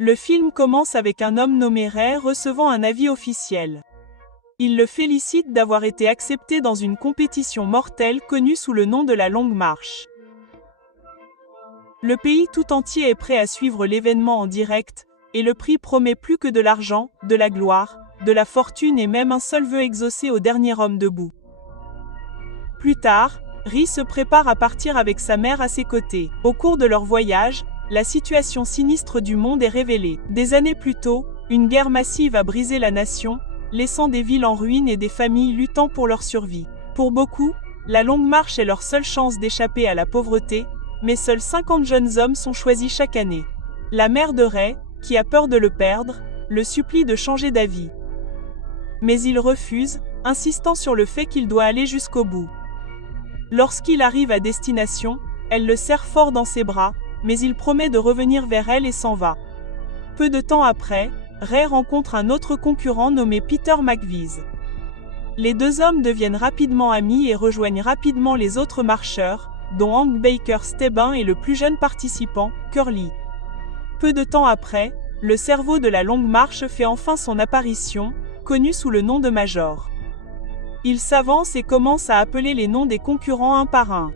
Le film commence avec un homme nommé Ray recevant un avis officiel. Il le félicite d'avoir été accepté dans une compétition mortelle connue sous le nom de la Longue Marche. Le pays tout entier est prêt à suivre l'événement en direct, et le prix promet plus que de l'argent, de la gloire, de la fortune et même un seul vœu exaucé au dernier homme debout. Plus tard, Ri se prépare à partir avec sa mère à ses côtés. Au cours de leur voyage, la situation sinistre du monde est révélée. Des années plus tôt, une guerre massive a brisé la nation, laissant des villes en ruine et des familles luttant pour leur survie. Pour beaucoup, la Longue Marche est leur seule chance d'échapper à la pauvreté, mais seuls 50 jeunes hommes sont choisis chaque année. La mère de Ray, qui a peur de le perdre, le supplie de changer d'avis. Mais il refuse, insistant sur le fait qu'il doit aller jusqu'au bout. Lorsqu'il arrive à destination, elle le serre fort dans ses bras, mais il promet de revenir vers elle et s'en va. Peu de temps après, Ray rencontre un autre concurrent nommé Peter McVees. Les deux hommes deviennent rapidement amis et rejoignent rapidement les autres marcheurs, dont Hank Baker Stebbins et le plus jeune participant, Curly. Peu de temps après, le cerveau de la Longue Marche fait enfin son apparition, connu sous le nom de Major. Il s'avance et commence à appeler les noms des concurrents un par un.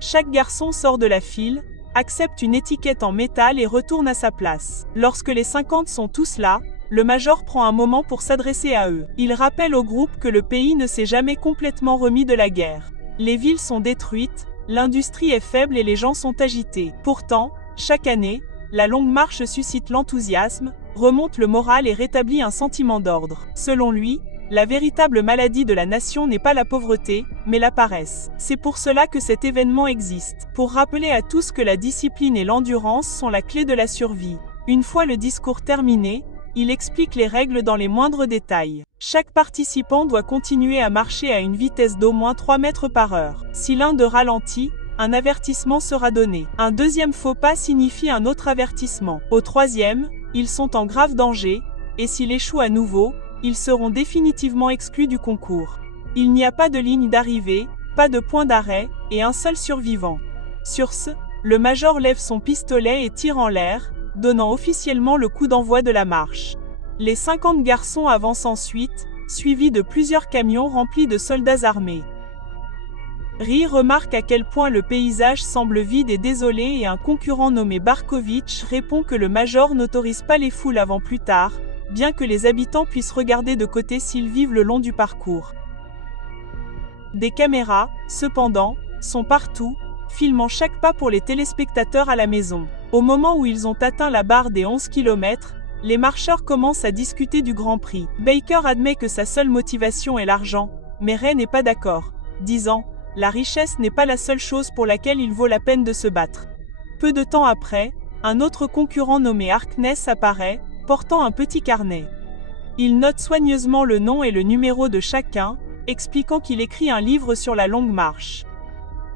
Chaque garçon sort de la file, accepte une étiquette en métal et retourne à sa place. Lorsque les 50 sont tous là, le Major prend un moment pour s'adresser à eux. Il rappelle au groupe que le pays ne s'est jamais complètement remis de la guerre. Les villes sont détruites, l'industrie est faible et les gens sont agités. Pourtant, chaque année, la Longue Marche suscite l'enthousiasme, remonte le moral et rétablit un sentiment d'ordre. Selon lui, la véritable maladie de la nation n'est pas la pauvreté, mais la paresse. C'est pour cela que cet événement existe, pour rappeler à tous que la discipline et l'endurance sont la clé de la survie. Une fois le discours terminé, il explique les règles dans les moindres détails. Chaque participant doit continuer à marcher à une vitesse d'au moins 3 mètres par heure. Si l'un d'eux ralentit, un avertissement sera donné. Un deuxième faux pas signifie un autre avertissement. Au troisième, ils sont en grave danger, et s'il échoue à nouveau, ils seront définitivement exclus du concours. Il n'y a pas de ligne d'arrivée, pas de point d'arrêt, et un seul survivant. Sur ce, le Major lève son pistolet et tire en l'air, donnant officiellement le coup d'envoi de la marche. Les 50 garçons avancent ensuite, suivis de plusieurs camions remplis de soldats armés. Ri remarque à quel point le paysage semble vide et désolé et un concurrent nommé Barkovitch répond que le Major n'autorise pas les foules avant plus tard, bien que les habitants puissent regarder de côté s'ils vivent le long du parcours. Des caméras, cependant, sont partout, filmant chaque pas pour les téléspectateurs à la maison. Au moment où ils ont atteint la barre des 11 km, les marcheurs commencent à discuter du Grand Prix. Baker admet que sa seule motivation est l'argent, mais Ray n'est pas d'accord, disant « La richesse n'est pas la seule chose pour laquelle il vaut la peine de se battre ». Peu de temps après, un autre concurrent nommé Harkness apparaît, portant un petit carnet. Il note soigneusement le nom et le numéro de chacun, expliquant qu'il écrit un livre sur la Longue Marche.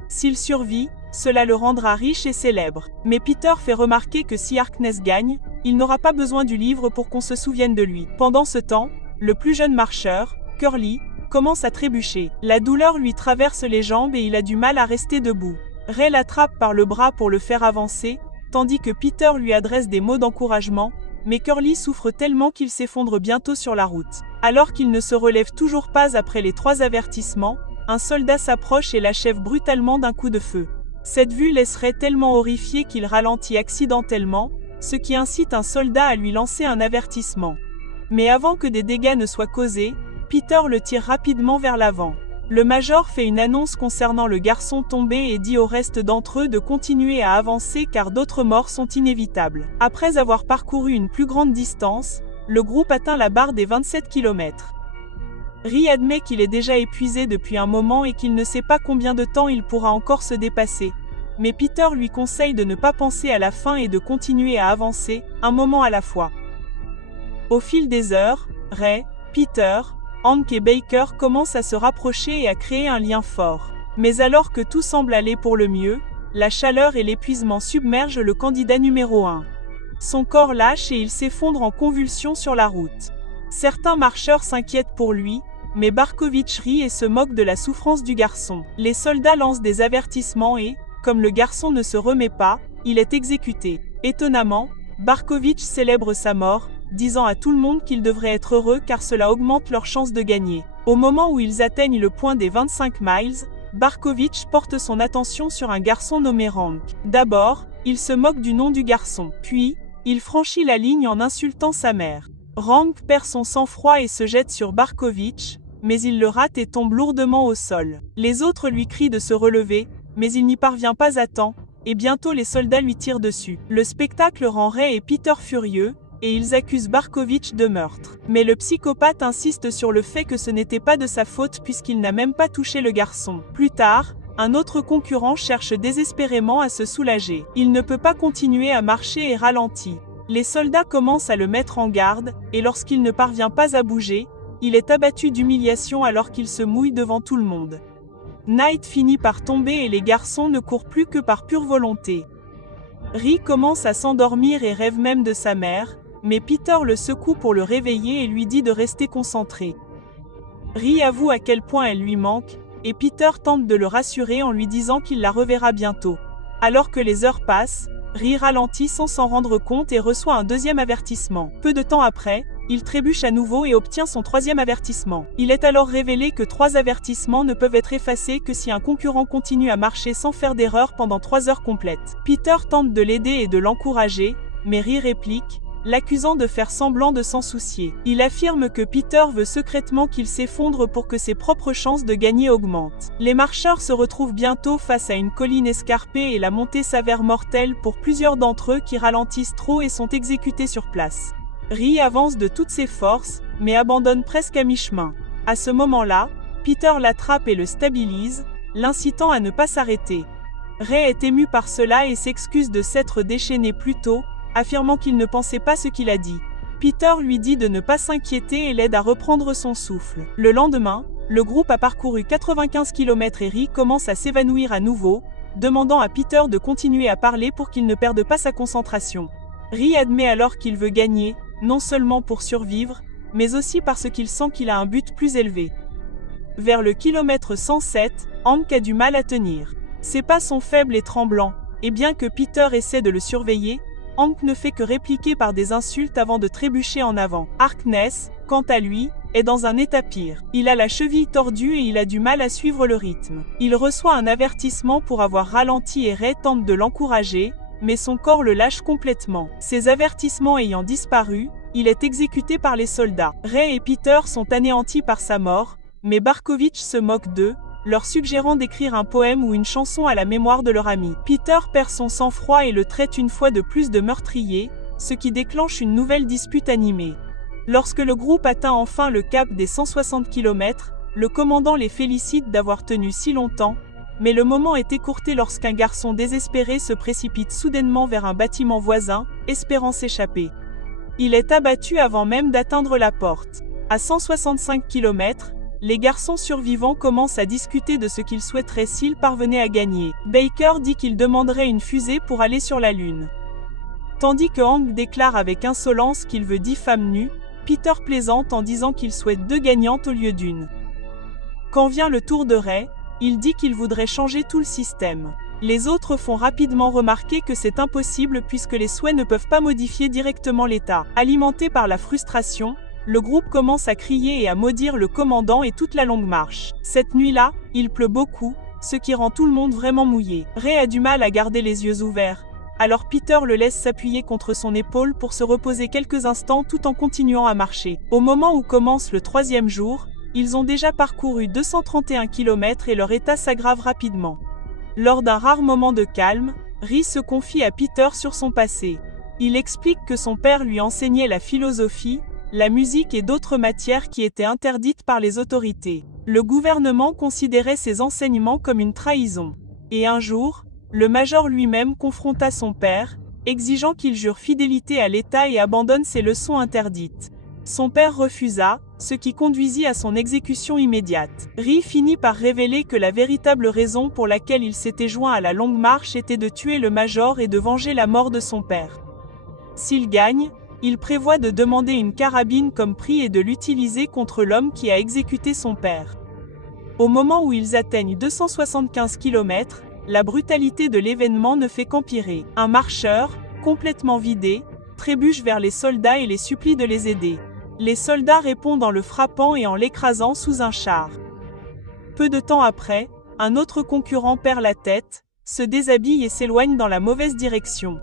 S'il survit, cela le rendra riche et célèbre. Mais Peter fait remarquer que si Harkness gagne, il n'aura pas besoin du livre pour qu'on se souvienne de lui. Pendant ce temps, le plus jeune marcheur, Curly, commence à trébucher. La douleur lui traverse les jambes et il a du mal à rester debout. Ray l'attrape par le bras pour le faire avancer, tandis que Peter lui adresse des mots d'encouragement, mais Curly souffre tellement qu'il s'effondre bientôt sur la route. Alors qu'il ne se relève toujours pas après les 3 avertissements, un soldat s'approche et l'achève brutalement d'un coup de feu. Cette vue laisserait tellement horrifié qu'il ralentit accidentellement, ce qui incite un soldat à lui lancer un avertissement. Mais avant que des dégâts ne soient causés, Peter le tire rapidement vers l'avant. Le Major fait une annonce concernant le garçon tombé et dit au reste d'entre eux de continuer à avancer car d'autres morts sont inévitables. Après avoir parcouru une plus grande distance, le groupe atteint la barre des 27 km. Ri admet qu'il est déjà épuisé depuis un moment et qu'il ne sait pas combien de temps il pourra encore se dépasser. Mais Peter lui conseille de ne pas penser à la fin et de continuer à avancer, un moment à la fois. Au fil des heures, Ray, Peter, Hank et Baker commencent à se rapprocher et à créer un lien fort. Mais alors que tout semble aller pour le mieux, la chaleur et l'épuisement submergent le candidat numéro 1. Son corps lâche et il s'effondre en convulsions sur la route. Certains marcheurs s'inquiètent pour lui, mais Barkovitch rit et se moque de la souffrance du garçon. Les soldats lancent des avertissements et, comme le garçon ne se remet pas, il est exécuté. Étonnamment, Barkovitch célèbre sa mort, disant à tout le monde qu'ils devraient être heureux car cela augmente leurs chances de gagner. Au moment où ils atteignent le point des 25 miles, Barkovitch porte son attention sur un garçon nommé Rank. D'abord, il se moque du nom du garçon, puis, il franchit la ligne en insultant sa mère. Rank perd son sang-froid et se jette sur Barkovitch, mais il le rate et tombe lourdement au sol. Les autres lui crient de se relever, mais il n'y parvient pas à temps, et bientôt les soldats lui tirent dessus. Le spectacle rend Ray et Peter furieux, et ils accusent Barkovitch de meurtre. Mais le psychopathe insiste sur le fait que ce n'était pas de sa faute puisqu'il n'a même pas touché le garçon. Plus tard, un autre concurrent cherche désespérément à se soulager. Il ne peut pas continuer à marcher et ralentit. Les soldats commencent à le mettre en garde, et lorsqu'il ne parvient pas à bouger, il est abattu d'humiliation alors qu'il se mouille devant tout le monde. Knight finit par tomber et les garçons ne courent plus que par pure volonté. Ri commence à s'endormir et rêve même de sa mère, mais Peter le secoue pour le réveiller et lui dit de rester concentré. Ri avoue à quel point elle lui manque, et Peter tente de le rassurer en lui disant qu'il la reverra bientôt. Alors que les heures passent, Ri ralentit sans s'en rendre compte et reçoit un deuxième avertissement. Peu de temps après, il trébuche à nouveau et obtient son troisième avertissement. Il est alors révélé que 3 avertissements ne peuvent être effacés que si un concurrent continue à marcher sans faire d'erreur pendant 3 heures complètes. Peter tente de l'aider et de l'encourager, mais Ri réplique, l'accusant de faire semblant de s'en soucier. Il affirme que Peter veut secrètement qu'il s'effondre pour que ses propres chances de gagner augmentent. Les marcheurs se retrouvent bientôt face à une colline escarpée et la montée s'avère mortelle pour plusieurs d'entre eux qui ralentissent trop et sont exécutés sur place. Ri avance de toutes ses forces, mais abandonne presque à mi-chemin. À ce moment-là, Peter l'attrape et le stabilise, l'incitant à ne pas s'arrêter. Ray est ému par cela et s'excuse de s'être déchaîné plus tôt, affirmant qu'il ne pensait pas ce qu'il a dit. Peter lui dit de ne pas s'inquiéter et l'aide à reprendre son souffle. Le lendemain, le groupe a parcouru 95 km et Ri commence à s'évanouir à nouveau, demandant à Peter de continuer à parler pour qu'il ne perde pas sa concentration. Ri admet alors qu'il veut gagner, non seulement pour survivre, mais aussi parce qu'il sent qu'il a un but plus élevé. Vers le kilomètre 107, Hank a du mal à tenir. Ses pas sont faibles et tremblants, et bien que Peter essaie de le surveiller, Hank ne fait que répliquer par des insultes avant de trébucher en avant. Harkness, quant à lui, est dans un état pire. Il a la cheville tordue et il a du mal à suivre le rythme. Il reçoit un avertissement pour avoir ralenti et Ray tente de l'encourager, mais son corps le lâche complètement. Ses avertissements ayant disparu, il est exécuté par les soldats. Ray et Peter sont anéantis par sa mort, mais Barkovitch se moque d'eux, leur suggérant d'écrire un poème ou une chanson à la mémoire de leur ami. Peter perd son sang-froid et le traite une fois de plus de meurtrier, ce qui déclenche une nouvelle dispute animée. Lorsque le groupe atteint enfin le cap des 160 km, le commandant les félicite d'avoir tenu si longtemps, mais le moment est écourté lorsqu'un garçon désespéré se précipite soudainement vers un bâtiment voisin, espérant s'échapper. Il est abattu avant même d'atteindre la porte. À 165 km, les garçons survivants commencent à discuter de ce qu'ils souhaiteraient s'ils parvenaient à gagner. Baker dit qu'il demanderait une fusée pour aller sur la Lune. Tandis que Hank déclare avec insolence qu'il veut 10 femmes nues, Peter plaisante en disant qu'il souhaite 2 gagnantes au lieu d'une. Quand vient le tour de Ray, il dit qu'il voudrait changer tout le système. Les autres font rapidement remarquer que c'est impossible puisque les souhaits ne peuvent pas modifier directement l'état. Alimenté par la frustration, le groupe commence à crier et à maudire le commandant et toute la longue marche. Cette nuit-là, il pleut beaucoup, ce qui rend tout le monde vraiment mouillé. Ray a du mal à garder les yeux ouverts, alors Peter le laisse s'appuyer contre son épaule pour se reposer quelques instants tout en continuant à marcher. Au moment où commence le 3e jour, ils ont déjà parcouru 231 km et leur état s'aggrave rapidement. Lors d'un rare moment de calme, Ri se confie à Peter sur son passé. Il explique que son père lui enseignait la philosophie, la musique et d'autres matières qui étaient interdites par les autorités. Le gouvernement considérait ces enseignements comme une trahison. Et un jour, le major lui-même confronta son père, exigeant qu'il jure fidélité à l'État et abandonne ses leçons interdites. Son père refusa, ce qui conduisit à son exécution immédiate. Ri finit par révéler que la véritable raison pour laquelle il s'était joint à la longue marche était de tuer le major et de venger la mort de son père. S'il gagne, il prévoit de demander une carabine comme prix et de l'utiliser contre l'homme qui a exécuté son père. Au moment où ils atteignent 275 km, la brutalité de l'événement ne fait qu'empirer. Un marcheur, complètement vidé, trébuche vers les soldats et les supplie de les aider. Les soldats répondent en le frappant et en l'écrasant sous un char. Peu de temps après, un autre concurrent perd la tête, se déshabille et s'éloigne dans la mauvaise direction.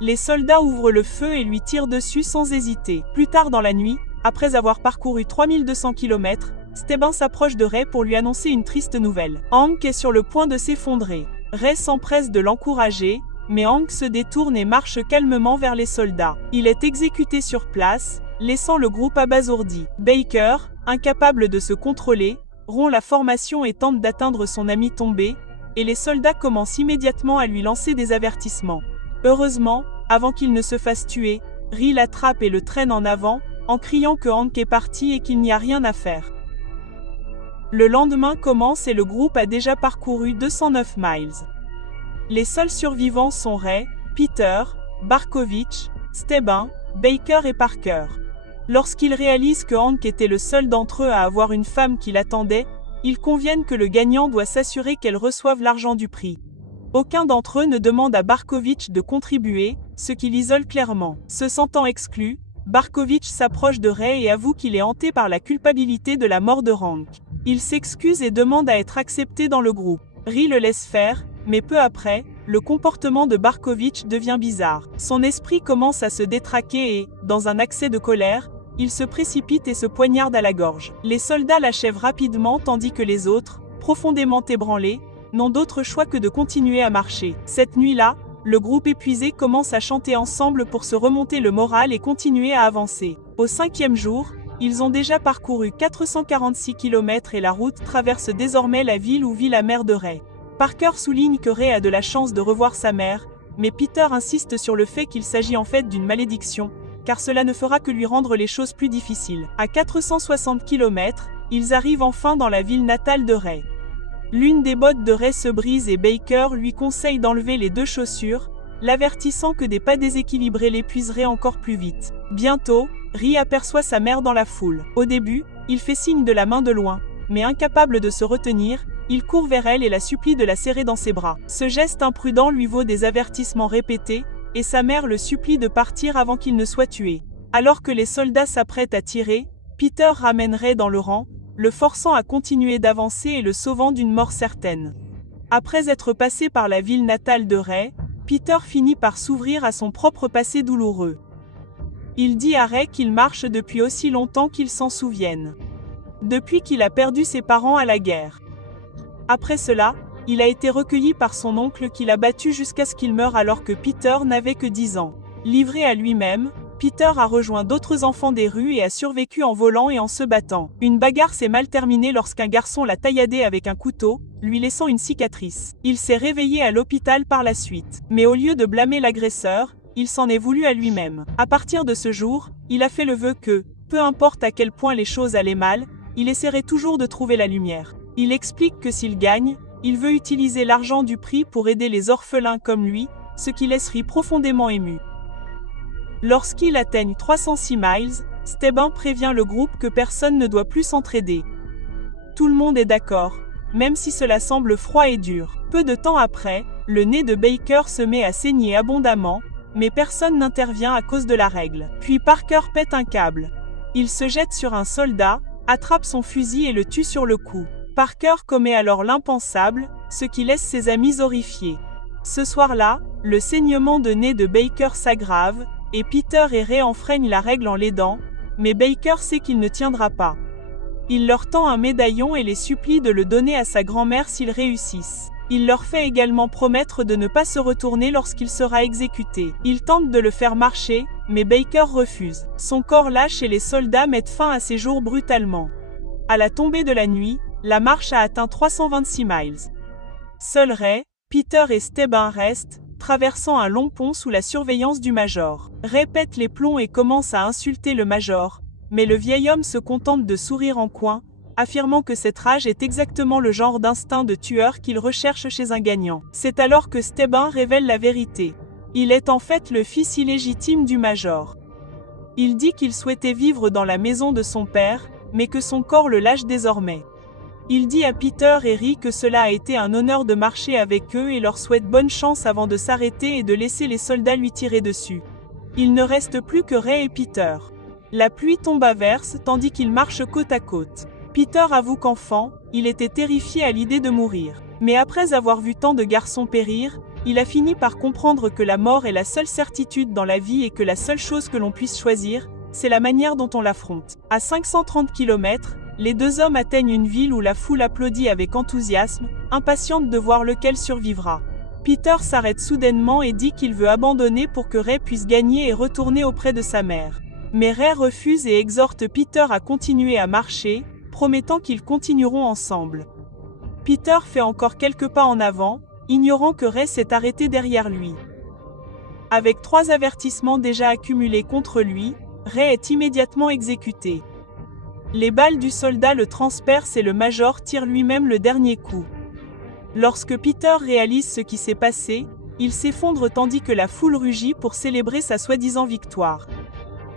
Les soldats ouvrent le feu et lui tirent dessus sans hésiter. Plus tard dans la nuit, après avoir parcouru 3200 km, Steban s'approche de Ray pour lui annoncer une triste nouvelle. Hank est sur le point de s'effondrer. Ray s'empresse de l'encourager, mais Hank se détourne et marche calmement vers les soldats. Il est exécuté sur place, laissant le groupe abasourdi. Baker, incapable de se contrôler, rompt la formation et tente d'atteindre son ami tombé, et les soldats commencent immédiatement à lui lancer des avertissements. Heureusement, avant qu'il ne se fasse tuer, Ray l'attrape et le traîne en avant, en criant que Hank est parti et qu'il n'y a rien à faire. Le lendemain commence et le groupe a déjà parcouru 209 miles. Les seuls survivants sont Ray, Peter, Barkovitch, Steban, Baker et Parker. Lorsqu'ils réalisent que Hank était le seul d'entre eux à avoir une femme qui l'attendait, ils conviennent que le gagnant doit s'assurer qu'elle reçoive l'argent du prix. Aucun d'entre eux ne demande à Barkovitch de contribuer, ce qui l'isole clairement. Se sentant exclu, Barkovitch s'approche de Ray et avoue qu'il est hanté par la culpabilité de la mort de Hank. Il s'excuse et demande à être accepté dans le groupe. Ray le laisse faire, mais peu après, le comportement de Barkovitch devient bizarre. Son esprit commence à se détraquer et, dans un accès de colère, il se précipite et se poignarde à la gorge. Les soldats l'achèvent rapidement tandis que les autres, profondément ébranlés, n'ont d'autre choix que de continuer à marcher. Cette nuit-là, le groupe épuisé commence à chanter ensemble pour se remonter le moral et continuer à avancer. Au 5e jour, ils ont déjà parcouru 446 km et la route traverse désormais la ville où vit la mère de Ray. Parker souligne que Ray a de la chance de revoir sa mère, mais Peter insiste sur le fait qu'il s'agit en fait d'une malédiction, car cela ne fera que lui rendre les choses plus difficiles. À 460 km, ils arrivent enfin dans la ville natale de Ray. L'une des bottes de Ray se brise et Baker lui conseille d'enlever les 2 chaussures, l'avertissant que des pas déséquilibrés l'épuiseraient encore plus vite. Bientôt, Ray aperçoit sa mère dans la foule. Au début, il fait signe de la main de loin, mais incapable de se retenir, il court vers elle et la supplie de la serrer dans ses bras. Ce geste imprudent lui vaut des avertissements répétés, et sa mère le supplie de partir avant qu'il ne soit tué. Alors que les soldats s'apprêtent à tirer, Peter ramène Ray dans le rang, le forçant à continuer d'avancer et le sauvant d'une mort certaine. Après être passé par la ville natale de Ray, Peter finit par s'ouvrir à son propre passé douloureux. Il dit à Ray qu'il marche depuis aussi longtemps qu'il s'en souvienne. Depuis qu'il a perdu ses parents à la guerre. Après cela, il a été recueilli par son oncle qui l'a battu jusqu'à ce qu'il meure alors que Peter n'avait que 10 ans. Livré à lui-même, Peter a rejoint d'autres enfants des rues et a survécu en volant et en se battant. Une bagarre s'est mal terminée lorsqu'un garçon l'a tailladé avec un couteau, lui laissant une cicatrice. Il s'est réveillé à l'hôpital par la suite. Mais au lieu de blâmer l'agresseur, il s'en est voulu à lui-même. À partir de ce jour, il a fait le vœu que, peu importe à quel point les choses allaient mal, il essaierait toujours de trouver la lumière. Il explique que s'il gagne, il veut utiliser l'argent du prix pour aider les orphelins comme lui, ce qui laisse Ray profondément ému. Lorsqu'il atteigne 306 miles, Steban prévient le groupe que personne ne doit plus s'entraider. Tout le monde est d'accord, même si cela semble froid et dur. Peu de temps après, le nez de Baker se met à saigner abondamment, mais personne n'intervient à cause de la règle. Puis Parker pète un câble. Il se jette sur un soldat, attrape son fusil et le tue sur le coup. Parker commet alors l'impensable, ce qui laisse ses amis horrifiés. Ce soir-là, le saignement de nez de Baker s'aggrave, et Peter et Ray enfreignent la règle en l'aidant, mais Baker sait qu'il ne tiendra pas. Il leur tend un médaillon et les supplie de le donner à sa grand-mère s'ils réussissent. Il leur fait également promettre de ne pas se retourner lorsqu'il sera exécuté. Il tente de le faire marcher, mais Baker refuse. Son corps lâche et les soldats mettent fin à ses jours brutalement. À la tombée de la nuit, la marche a atteint 326 miles. Seuls Ray, Peter et Steban restent, traversant un long pont sous la surveillance du major. Ray pète les plombs et commence à insulter le major, mais le vieil homme se contente de sourire en coin, affirmant que cette rage est exactement le genre d'instinct de tueur qu'il recherche chez un gagnant. C'est alors que Steban révèle la vérité. Il est en fait le fils illégitime du major. Il dit qu'il souhaitait vivre dans la maison de son père, mais que son corps le lâche désormais. Il dit à Peter et Ray que cela a été un honneur de marcher avec eux et leur souhaite bonne chance avant de s'arrêter et de laisser les soldats lui tirer dessus. Il ne reste plus que Ray et Peter. La pluie tombe à verse tandis qu'ils marchent côte à côte. Peter avoue qu'enfant, il était terrifié à l'idée de mourir. Mais après avoir vu tant de garçons périr, il a fini par comprendre que la mort est la seule certitude dans la vie et que la seule chose que l'on puisse choisir, c'est la manière dont on l'affronte. À 530 km, les deux hommes atteignent une ville où la foule applaudit avec enthousiasme, impatiente de voir lequel survivra. Peter s'arrête soudainement et dit qu'il veut abandonner pour que Ray puisse gagner et retourner auprès de sa mère. Mais Ray refuse et exhorte Peter à continuer à marcher, promettant qu'ils continueront ensemble. Peter fait encore quelques pas en avant, ignorant que Ray s'est arrêté derrière lui. Avec 3 avertissements déjà accumulés contre lui, Ray est immédiatement exécuté. Les balles du soldat le transpercent et le major tire lui-même le dernier coup. Lorsque Peter réalise ce qui s'est passé, il s'effondre tandis que la foule rugit pour célébrer sa soi-disant victoire.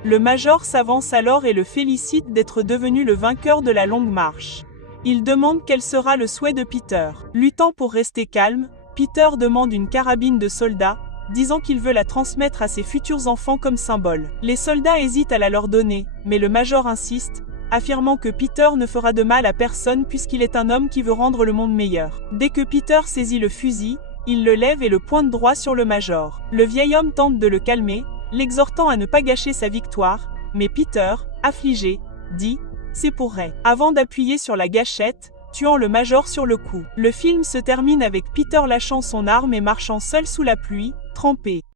Le major s'avance alors et le félicite d'être devenu le vainqueur de la longue marche. Il demande quel sera le souhait de Peter. Luttant pour rester calme, Peter demande une carabine de soldat, disant qu'il veut la transmettre à ses futurs enfants comme symbole. Les soldats hésitent à la leur donner, mais le major insiste, affirmant que Peter ne fera de mal à personne puisqu'il est un homme qui veut rendre le monde meilleur. Dès que Peter saisit le fusil, il le lève et le pointe droit sur le major. Le vieil homme tente de le calmer, l'exhortant à ne pas gâcher sa victoire, mais Peter, affligé, dit « C'est pour Ray », avant d'appuyer sur la gâchette, tuant le major sur le coup. Le film se termine avec Peter lâchant son arme et marchant seul sous la pluie, trempé.